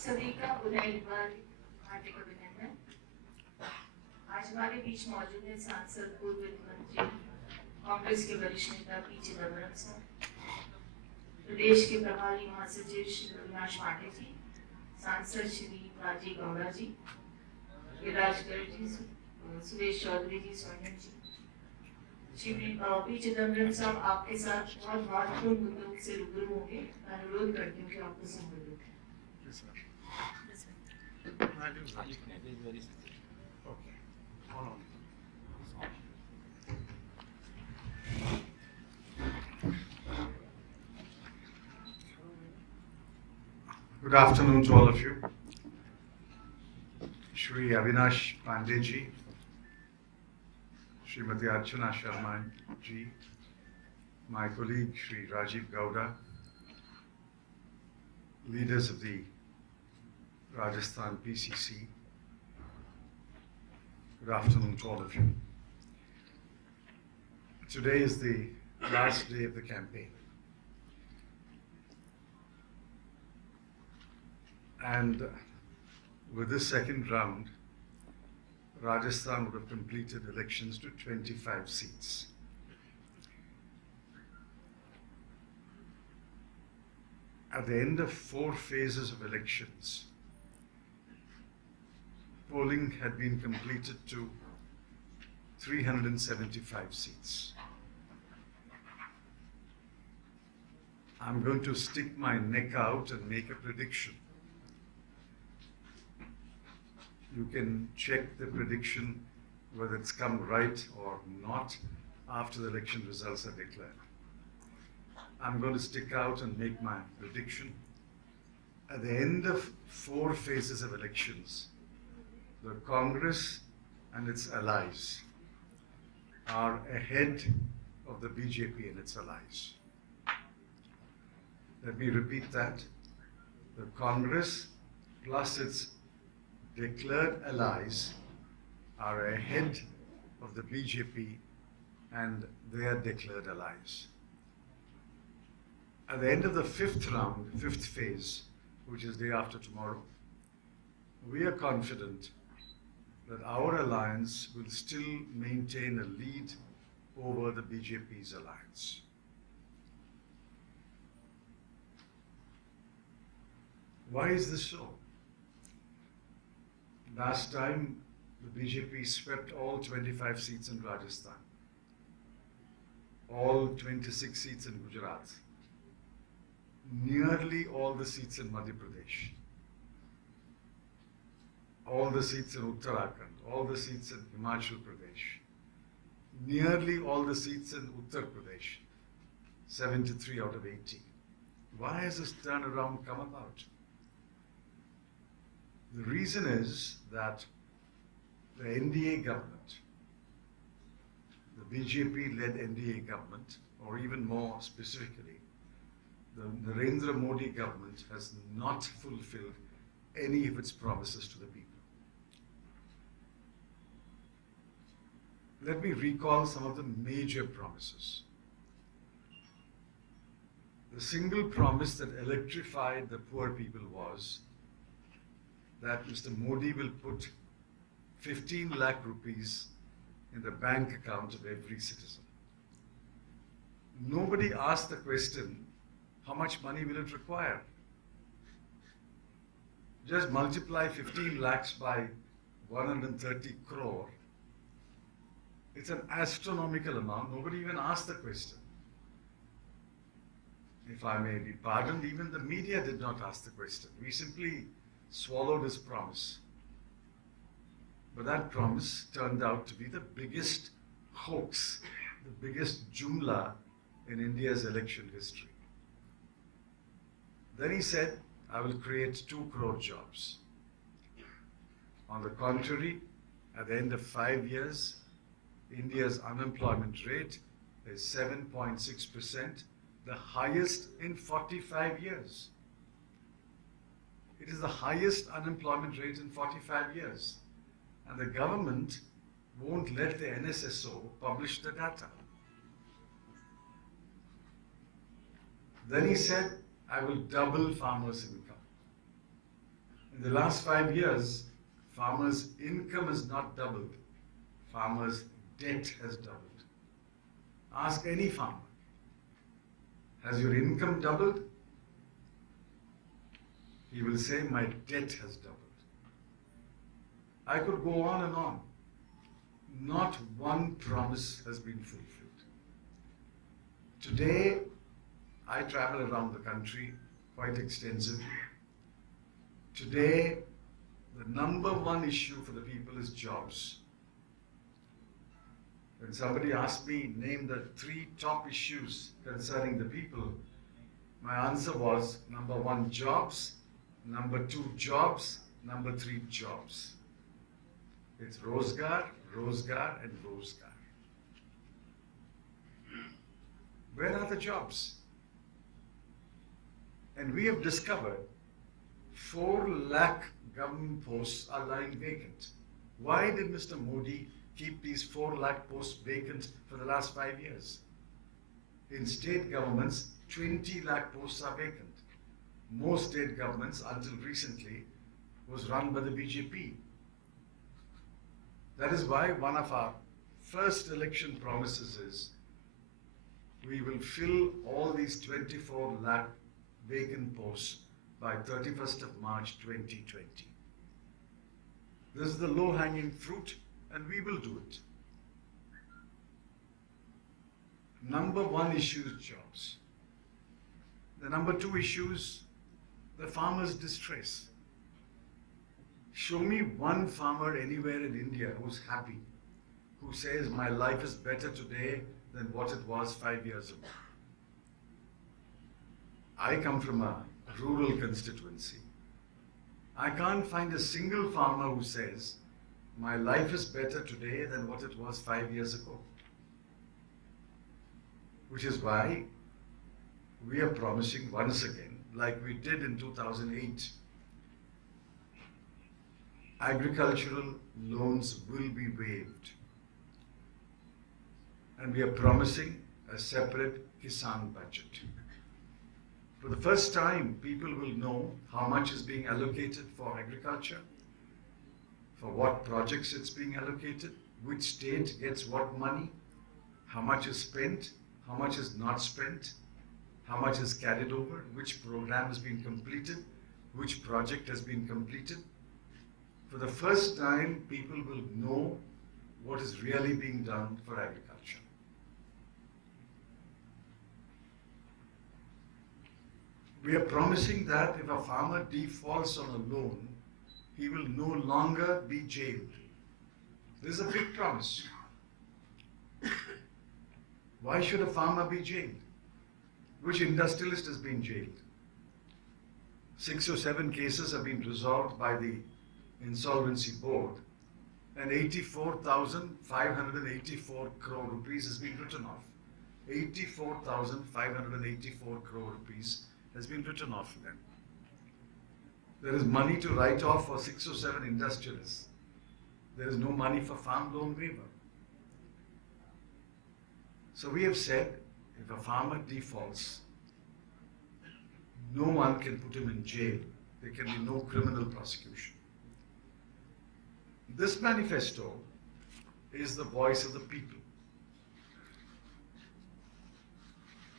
सभी का पुनः एक बार हार्दिक अभिनंदन। आज हमारे बीच मौजूद है सांसद पूर्व वित्त मंत्री कांग्रेस के वरिष्ठ नेता पी चिदम्बरम साहब, प्रदेश के प्रभारी महासचिव श्री अविनाश पांडे जी, सांसद श्री राजीव गौड़ा जी, गिरिराज गर्ग जी, सुरेश चौधरी जी, स्वर्णिम जी। श्री पी चिदम्बरम साहब आपके साथ बहुत महत्वपूर्ण मुद्दों से रूबरू होंगे। मैं अनुरोध करती हूँ कि आपको संबोधित करें। Good afternoon to all of you. Shri Avinash Pandey ji, Srimati Archana Sharma ji, my colleague Shri Rajiv Gowda, leaders of the Rajasthan PCC, good afternoon to all of you. Today is the last day of the campaign. And with this second round, Rajasthan would have completed elections to 25 seats. At the end of 4 phases of elections, polling had been completed to 375 seats. I'm going to stick my neck out and make a prediction. You can check the prediction whether it's come right or not after the election results are declared. I'm going to stick out and make my prediction. At the end of 4 phases of elections, the Congress and its allies are ahead of the BJP and its allies. Let me repeat that. The Congress plus its declared allies are ahead of the BJP and their declared allies. At the end of the 5th round, 5th phase, which is day after tomorrow, we are confident that our alliance will still maintain a lead over the BJP's alliance. Why is this so? Last time, the BJP swept all 25 seats in Rajasthan, all 26 seats in Gujarat, nearly all the seats in Madhya Pradesh, all the seats in Uttarakhand, all the seats in Himachal Pradesh, nearly all the seats in Uttar Pradesh, 73 out of 80. Why has this turnaround come about? The reason is that the NDA government, the BJP-led NDA government, or even more specifically, the Narendra Modi government has not fulfilled any of its promises to the people. Let me recall some of the major promises. The single promise that electrified the poor people was that Mr. Modi will put 15 lakh rupees in the bank account of every citizen. Nobody asked the question, how much money will it require? Just multiply 15 lakhs by 130 crore. It's an astronomical amount. Nobody even asked the question. If I may be pardoned, even the media did not ask the question. We simply swallowed his promise. But that promise turned out to be the biggest hoax, the biggest jumla in India's election history. Then he said, I will create 2 crore jobs. On the contrary, at the end of 5 years, India's unemployment rate is 7.6%, the highest in 45 years. It is the highest unemployment rate in 45 years. And the government won't let the NSSO publish the data. Then he said, I will double farmers' income. In the last 5 years, farmers' income has not doubled. Farmers' debt has doubled. Ask any farmer. Has your income doubled? He will say, my debt has doubled. I could go on and on. Not one promise has been fulfilled. Today, I travel around the country quite extensively. Today, the number one issue for the people is jobs. When somebody asked me, name the 3 top issues concerning the people, my answer was, number 1, jobs, number 2, jobs, number 3, jobs. It's Rozgar, Rozgar and Rozgar. Where are the jobs? And we have discovered 4 lakh government posts are lying vacant. Why did Mr. Modi keep these 4 lakh posts vacant for the last 5 years? In state governments, 20 lakh posts are vacant. Most state governments, until recently, was run by the BJP. That is why one of our first election promises is we will fill all these 24 lakh vacant posts by 31st of March 2020. This is the low-hanging fruit, and we will do it. Number 1 issue is jobs. The number 2 issues, the farmer's distress. Show me one farmer anywhere in India who's happy, who says my life is better today than what it was 5 years ago. I come from a rural constituency. I can't find a single farmer who says my life is better today than what it was 5 years ago. Which is why we are promising once again, like we did in 2008, agricultural loans will be waived. And we are promising a separate Kisan budget. For the first time, people will know how much is being allocated for agriculture, for what projects it's being allocated, which state gets what money, how much is spent, how much is not spent, how much is carried over, which program has been completed, which project has been completed. For the first time, people will know what is really being done for agriculture. We are promising that if a farmer defaults on a loan, he will no longer be jailed. This is a big promise. Why should a farmer be jailed? Which industrialist has been jailed? 6 or 7 cases have been resolved by the Insolvency Board, and 84,584 crore rupees has been written off. 84,584 crore rupees has been written off for them. There is money to write off for 6 or 7 industrialists. There is no money for farm loan waiver. So we have said, if a farmer defaults, no one can put him in jail. There can be no criminal prosecution. This manifesto is the voice of the people.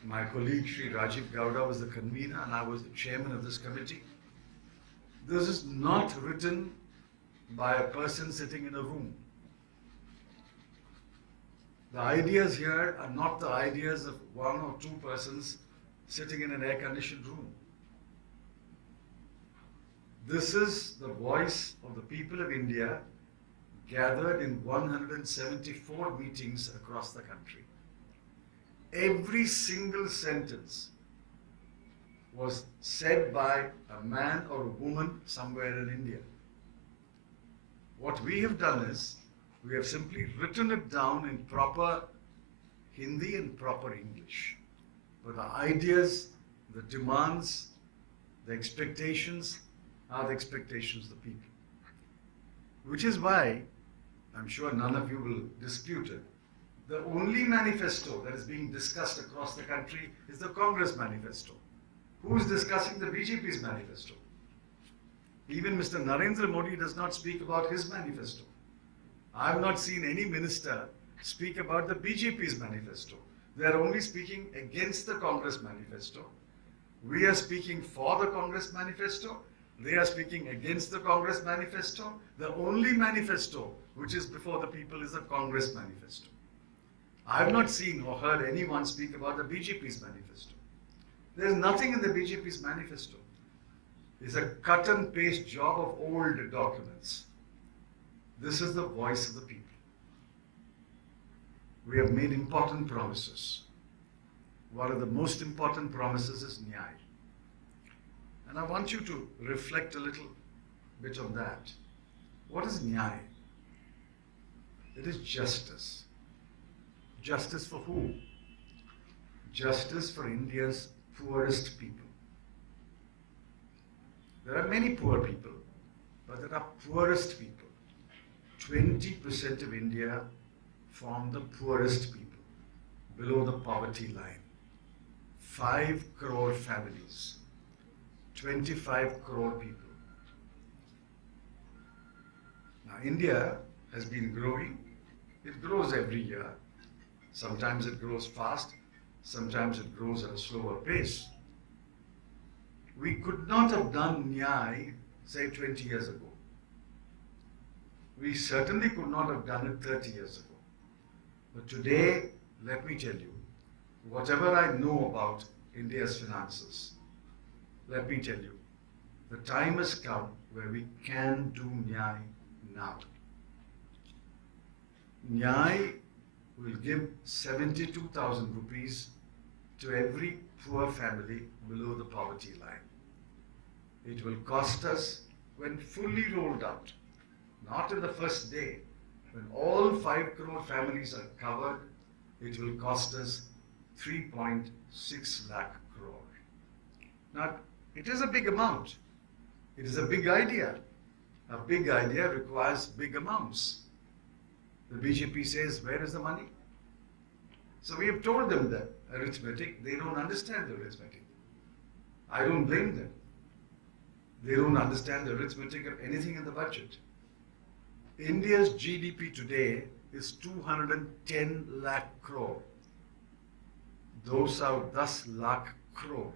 My colleague Sri Rajiv Gowda was the convener and I was the chairman of this committee. This is not written by a person sitting in a room. The ideas here are not the ideas of 1 or 2 persons sitting in an air-conditioned room. This is the voice of the people of India gathered in 174 meetings across the country. Every single sentence was said by a man or a woman somewhere in India. What we have done is, we have simply written it down in proper Hindi and proper English. But the ideas, the demands, the expectations are the expectations of the people. Which is why, I'm sure none of you will dispute it, the only manifesto that is being discussed across the country is the Congress manifesto. Who is discussing the BJP's manifesto? Even Mr. Narendra Modi does not speak about his manifesto. I have not seen any minister speak about the BJP's manifesto. They are only speaking against the Congress manifesto. We are speaking for the Congress manifesto. They are speaking against the Congress manifesto. The only manifesto which is before the people is the Congress manifesto. I have not seen or heard anyone speak about the BJP's manifesto. There is nothing in the BJP's manifesto. It's a cut and paste job of old documents. This is the voice of the people. We have made important promises. One of the most important promises is Nyay. And I want you to reflect a little bit on that. What is Nyay? It is justice. Justice for who? Justice for India's poorest people. There are many poor people, but there are poorest people. 20% of India form the poorest people, below the poverty line. 5 crore families, 25 crore people. Now, India has been growing. It grows every year. Sometimes it grows fast, sometimes it grows at a slower pace. We could not have done Nyay, say, 20 years ago. We certainly could not have done it 30 years ago. But today, let me tell you, whatever I know about India's finances, let me tell you, the time has come where we can do Nyay now. Nyay will give 72,000 rupees to every poor family below the poverty line. It will cost us, when fully rolled out, not in the first day, when all 5 crore families are covered, it will cost us 3.6 lakh crore. Now, it is a big amount. It is a big idea. A big idea requires big amounts. The BJP says, where is the money? So we have told them that arithmetic. They don't understand the arithmetic. I don't blame them. They don't understand the arithmetic of anything in the budget. India's GDP today is 210 lakh crore. Those are 10 lakh crore.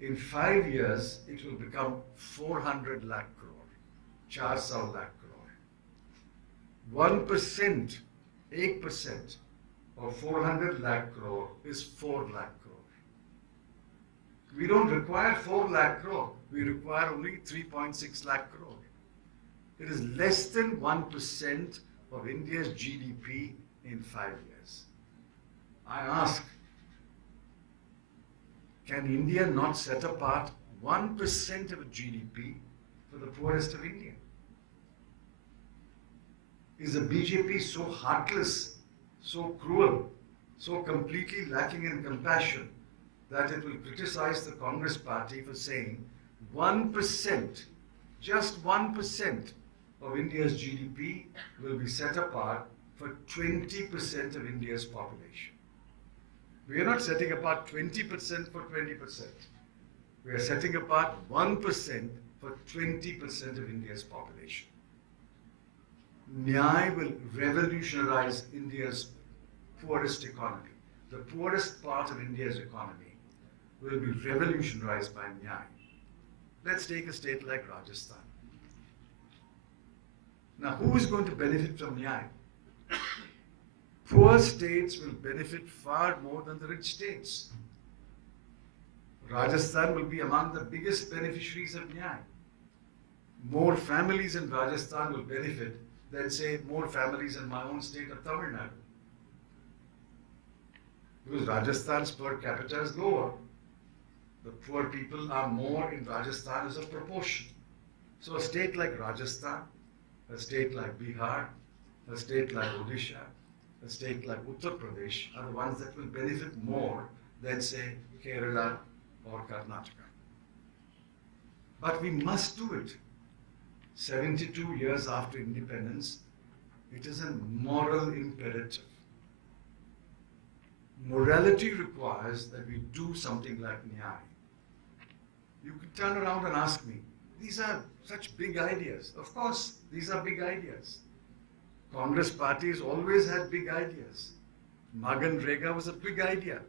In 5 years, it will become 400 lakh crore. 400 lakh crore. 1%, 8% of 400 lakh crore is 4 lakh crore. We don't require 4 lakh crore. We require only 3.6 lakh crore. It is less than 1% of India's GDP in 5 years. I ask, can India not set apart 1% of GDP for the poorest of India? Is the BJP so heartless, so cruel, so completely lacking in compassion that it will criticize the Congress party for saying 1%, just 1% of India's GDP will be set apart for 20% of India's population? We are not setting apart 20% for 20%. We are setting apart 1% for 20% of India's population. Nyay will revolutionize India's poorest economy. The poorest part of India's economy will be revolutionized by Nyay. Let's take a state like Rajasthan. Now, who is going to benefit from Nyay? Poor states will benefit far more than the rich states. Rajasthan will be among the biggest beneficiaries of Nyay. More families in Rajasthan will benefit than, say, more families in my own state of Tamil Nadu. Because Rajasthan's per capita is lower. The poor people are more in Rajasthan as a proportion. So a state like Rajasthan, a state like Bihar, a state like Odisha, a state like Uttar Pradesh are the ones that will benefit more than, say, Kerala or Karnataka. But we must do it. 72 years after independence, it is a moral imperative. Morality requires that we do something like Nyay. You could turn around and ask me, these are such big ideas. Of course, these are big ideas. Congress party has always had big ideas. Maganrega was a big idea.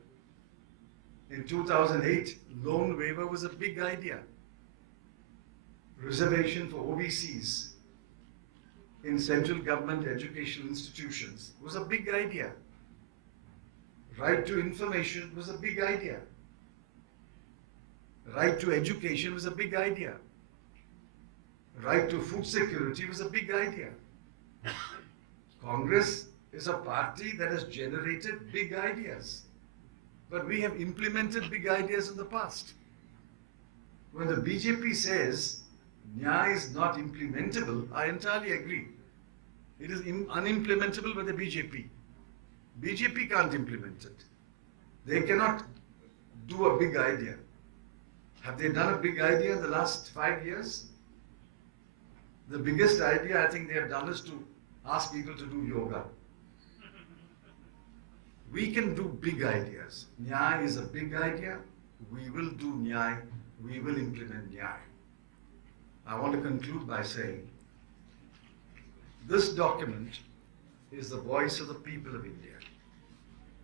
In 2008, loan waiver was a big idea. Reservation for OBCs in central government educational institutions was a big idea. Right to information was a big idea. Right to education was a big idea. Right to food security was a big idea. Congress is a party that has generated big ideas. But we have implemented big ideas in the past. When the BJP says Nyaya is not implementable, I entirely agree. It is unimplementable by the BJP. BJP can't implement it. They cannot do a big idea. Have they done a big idea in the last 5 years? The biggest idea I think they have done is to ask people to do yoga. We can do big ideas. Nyaya is a big idea. We will do Nyaya. We will implement Nyaya. I want to conclude by saying, this document is the voice of the people of India.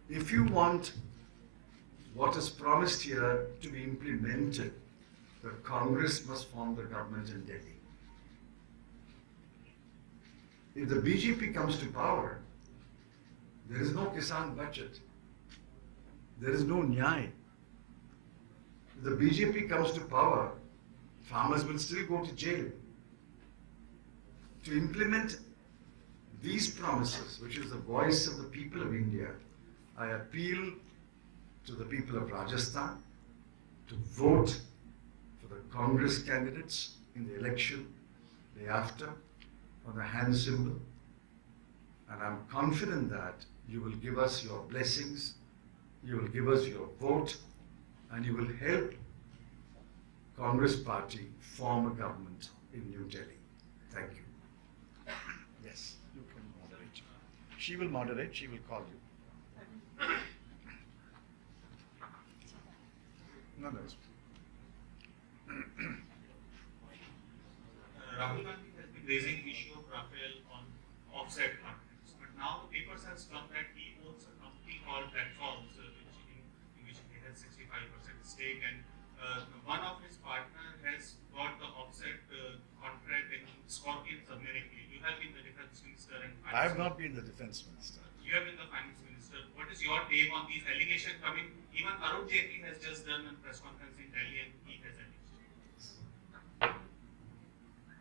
If you want what is promised here to be implemented, the Congress must form the government in Delhi. If the BJP comes to power, there is no Kisan budget. There is no Nyaya. If the BJP comes to power, farmers will still go to jail. To implement these promises, which is the voice of the people of India, I appeal to the people of Rajasthan to vote for the Congress candidates in the election day after on the hand symbol. And I'm confident that you will give us your blessings, you will give us your vote, and you will help Congress party form a government in New Delhi. Thank you. Yes, you can moderate. She will moderate, she will call you. No, no. Rahul Gandhi has been raising the issue of Rafael on offset contracts, but now the papers have come that he owns a company called Platforms, in which he has 65% stake, and one of his partner has got the offset contract in Scorpion Submarine. You have been the defense minister and I have not been the defense minister. You have been the finance minister. What is your take on these allegations coming? Even Arun Jaitley has just done a press conference in Delhi and he has alleged.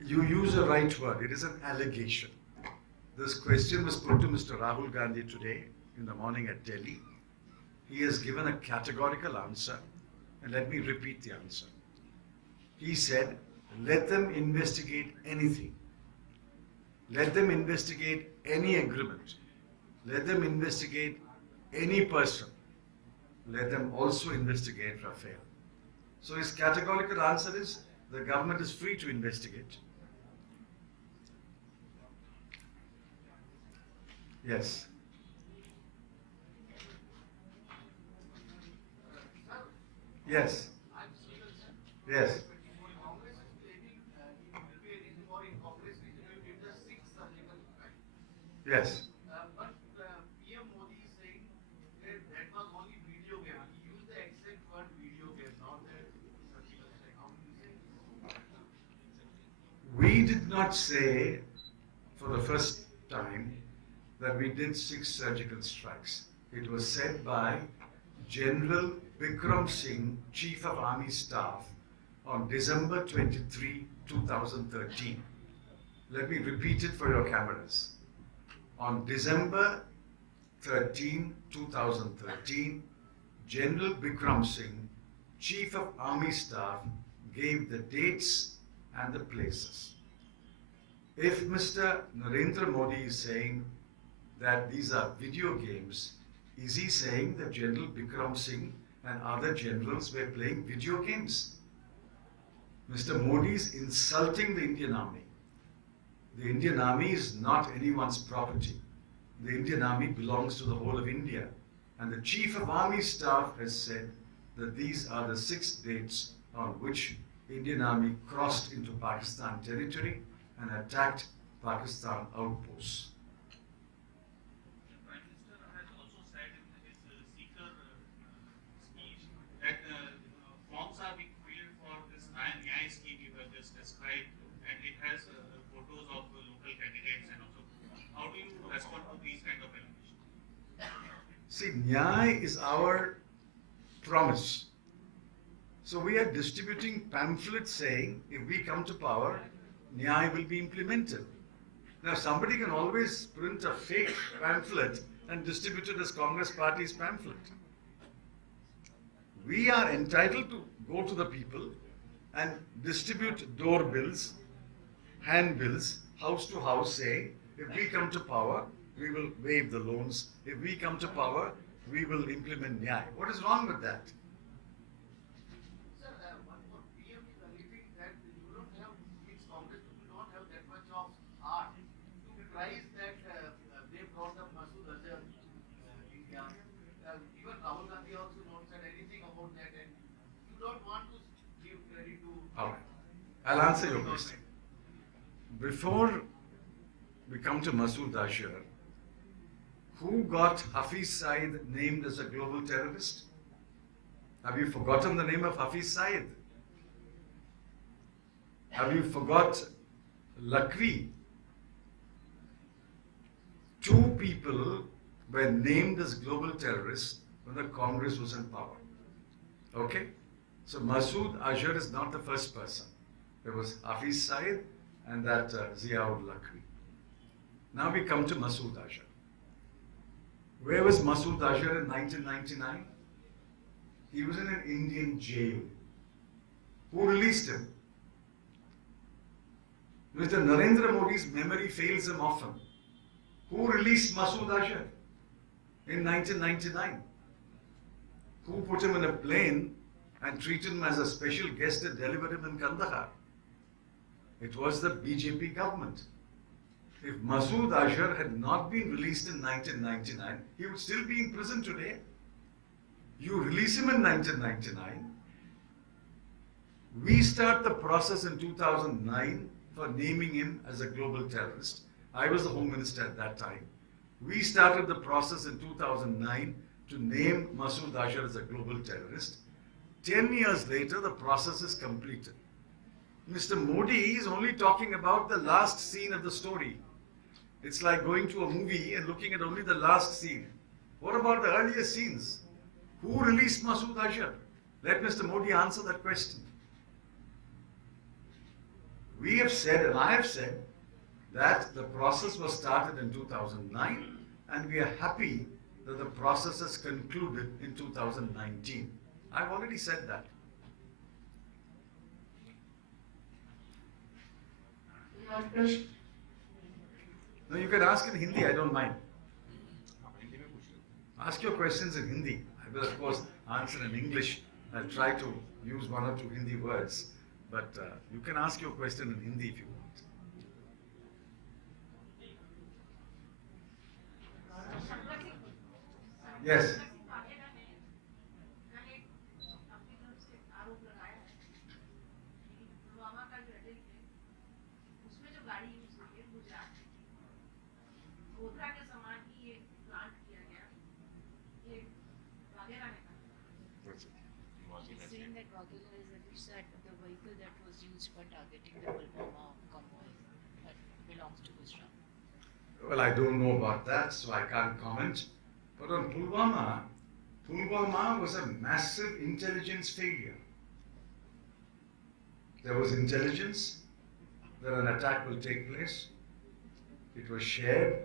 You use a right word. It is an allegation. This question was put to Mr. Rahul Gandhi today in the morning at Delhi. He has given a categorical answer, and let me repeat the answer. He said, let them investigate anything. Let them investigate any agreement. Let them investigate any person. Let them also investigate Rafael. So his categorical answer is, the government is free to investigate. Yes. Yes. Yes. Yes. But PM Modi is saying that was only video game. He used the exact word video game, not the surgical strike. How do you say? We did not say for the first time that we did 6 surgical strikes. It was said by General Bikram Singh, Chief of Army Staff, on December 23, 2013. Let me repeat it for your cameras. On December 13, 2013, General Bikram Singh, Chief of Army Staff, gave the dates and the places. If Mr. Narendra Modi is saying that these are video games, is he saying that General Bikram Singh and other generals were playing video games? Mr. Modi is insulting the Indian Army. The Indian Army is not anyone's property. The Indian Army belongs to the whole of India. And the Chief of Army Staff has said that these are the 6 dates on which Indian army crossed into Pakistan territory and attacked Pakistan outposts. The Prime Minister has also said in his Seeker speech that forms are being filled for this Nyaya scheme you have just described, and it has photos of local candidates and also. How do you respond to these kind of allegations? See, Nyaya is our promise. So we are distributing pamphlets saying if we come to power, Nyaya will be implemented. Now somebody can always print a fake pamphlet and distribute it as Congress Party's pamphlet. We are entitled to go to the people and distribute door bills, handbills, house to house saying if we come to power, we will waive the loans. If we come to power, we will implement Nyaya. What is wrong with that? Sir, one more PM is alleging that you don't have, means Congress do not have that much of heart to prize that they brought up Masood Azhar India. Even Rahul Gandhi also not said anything about that, and you don't want to give credit to. All right. I'll answer your question. Before we come to Masood Azhar, who got Hafiz Saeed named as a global terrorist? Have you forgotten the name of Hafiz Saeed? Have you forgot Lakwi? Two people were named as global terrorists when the Congress was in power. Okay? So Masood Azhar is not the first person. There was Hafiz Saeed and that Ziaul Lakwi. Now we come to Masood Azhar. Where was Masood Azhar in 1999? He was in an Indian jail. Who released him? Mr. Narendra Modi's memory fails him often. Who released Masood Azhar in 1999? Who put him in a plane and treated him as a special guest and delivered him in Kandahar? It was the BJP government. If Masood Azhar had not been released in 1999, he would still be in prison today. You release him in 1999. We start the process in 2009 for naming him as a global terrorist. I was the Home Minister at that time. We started the process in 2009 to name Masood Azhar as a global terrorist. 10 years later, the process is completed. Mr. Modi is only talking about the last scene of the story. It's like going to a movie and looking at only the last scene. What about the earlier scenes? Who released Masood Azhar? Let Mr. Modi answer that question. We have said, and I have said, that the process was started in 2009 and we are happy that the process has concluded in 2019. I've already said that. Your question. No, you can ask in Hindi, I don't mind. Ask your questions in Hindi. I will, of course, answer in English. I'll try to use one or two Hindi words, but you can ask your question in Hindi if you want. Yes. Saying that Waghela is alleged that the vehicle that was used for targeting the Pulwama convoy that belongs to Gujarat. Well, I don't know about that, so I can't comment. But on Pulwama, Pulwama was a massive intelligence failure. There was intelligence that an attack will take place. It was shared,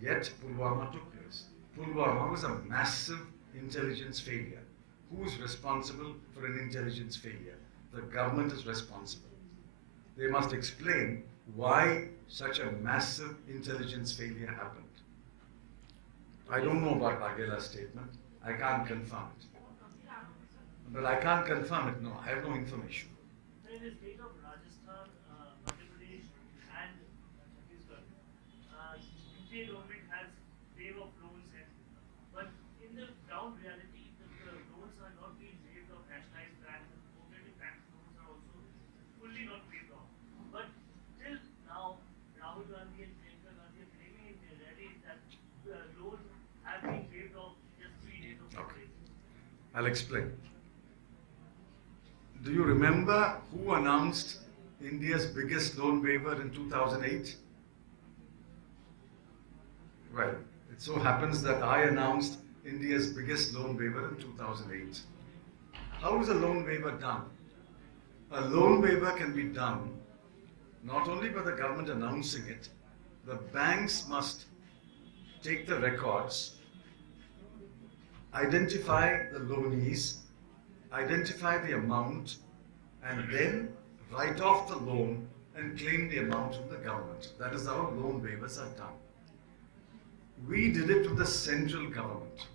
yet Pulwama took place. Pulwama was a massive intelligence failure. Who is responsible for an intelligence failure? The government is responsible. They must explain why such a massive intelligence failure happened. I don't know about Waghela's statement. I can't confirm it. But I can't confirm it, no. I have no information. In the state of Rajasthan, Madhya Pradesh and Chhattisgarh, UPA government has wave of loans, but in the ground reality, the loans are not being waived or nationalized banks. The cooperative bank loans are also I'll explain. Do you remember who announced India's biggest loan waiver in 2008? Well, it so happens that I announced India's biggest loan waiver in 2008. How is a loan waiver done? A loan waiver can be done not only by the government announcing it, the banks must take the records, identify the loanees, identify the amount, and then write off the loan and claim the amount from the government. That is how loan waivers are done. We did it with the central government.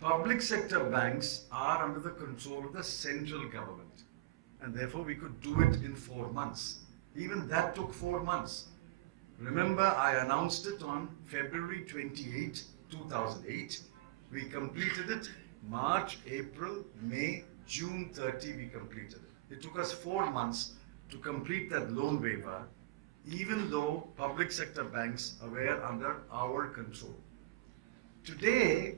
Public sector banks are under the control of the central government, and therefore we could do it in 4 months. Even that took 4 months. Remember, I announced it on February 28, 2008. We completed it March, April, May, June 30, we completed it. It took us 4 months to complete that loan waiver, even though public sector banks were under our control. Today,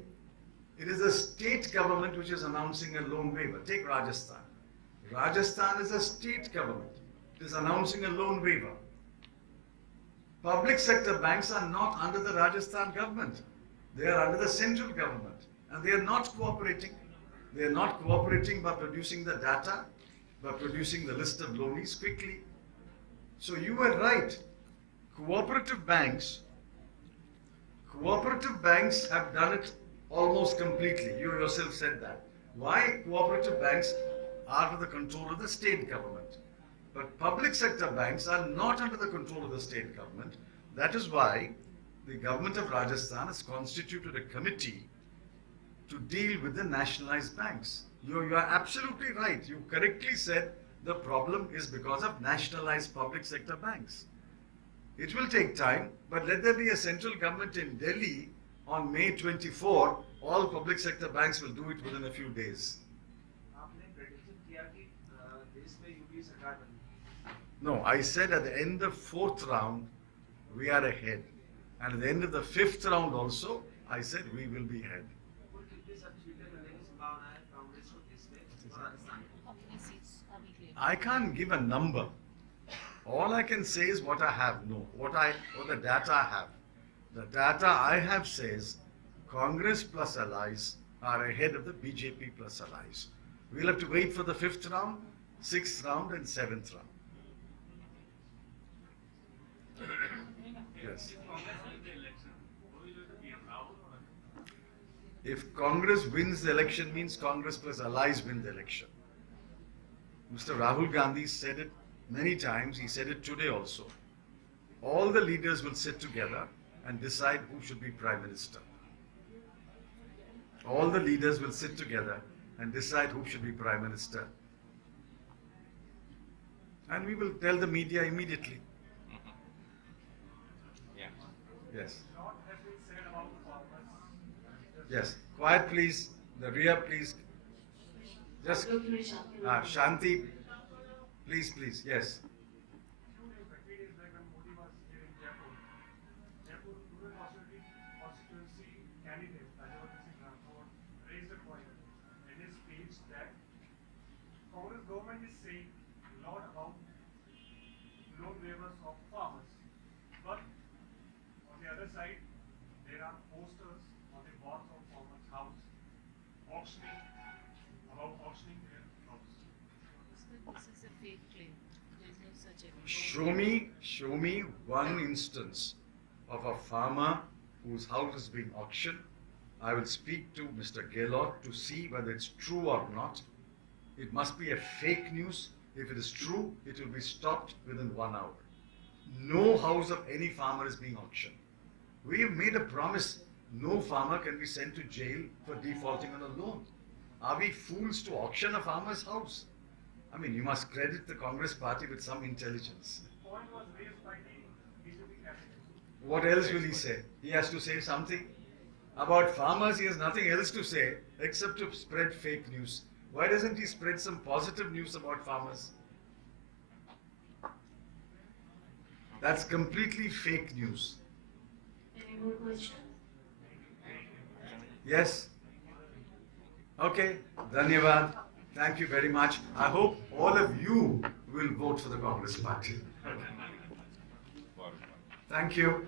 it is the state government which is announcing a loan waiver. Take Rajasthan. Rajasthan is a state government. It is announcing a loan waiver. Public sector banks are not under the Rajasthan government. They are under the central government, and they are not cooperating. They are not cooperating by producing the data, by producing the list of loanees quickly. So you were right. Cooperative banks have done it almost completely. You yourself said that. Why? Cooperative banks are under the control of the state government. But public sector banks are not under the control of the state government. That is why the government of Rajasthan has constituted a committee to deal with the nationalized banks. You are absolutely right. You correctly said the problem is because of nationalized public sector banks. It will take time, but let there be a central government in Delhi on May 24. All public sector banks will do it within a few days. आपने prediction किया कि देश में UPA सरकार बनेगी। No, I said at the end of 4th round, we are ahead. And at the end of the 5th round also, I said we will be ahead. कुल कितनी सब सीटें मिलने की संभावना है कांग्रेस को देश में और राजस्थान में? How many seats are we claiming? I can't give a number. All I can say is what I have. No, what the data I have. The data I have says Congress plus allies are ahead of the BJP plus allies. We'll have to wait for the 5th round, 6th round, and 7th round. Yes. If Congress wins the election, means Congress plus allies win the election. Mr. Rahul Gandhi said it many times, he said it today also. All the leaders will sit together and decide who should be Prime Minister. All the leaders will sit together and decide who should be Prime Minister. And we will tell the media immediately. Yes. Yes. Quiet, please. The rear, please. Just Shanti. Please, please. Yes. Congress government is saying a lot about loan waivers of farmers, but on the other side, there are posters on the walls of farmers' house auctioning their house. So this is a fake claim. There is no such evidence. Show me one instance of a farmer whose house has been auctioned. I will speak to Mr. Gehlot to see whether it's true or not. It must be a fake news. If it is true, it will be stopped within 1 hour. No house of any farmer is being auctioned. We have made a promise. No farmer can be sent to jail for defaulting on a loan. Are we fools to auction a farmer's house? I mean, you must credit the Congress party with some intelligence. Point was raised by the BJP cabinet. What else will he say? He has to say something. About farmers, he has nothing else to say except to spread fake news. Why doesn't he spread some positive news about farmers? That's completely fake news. Any more questions? Yes? Okay, Dhanyavad. Thank you very much. I hope all of you will vote for the Congress Party. Thank you.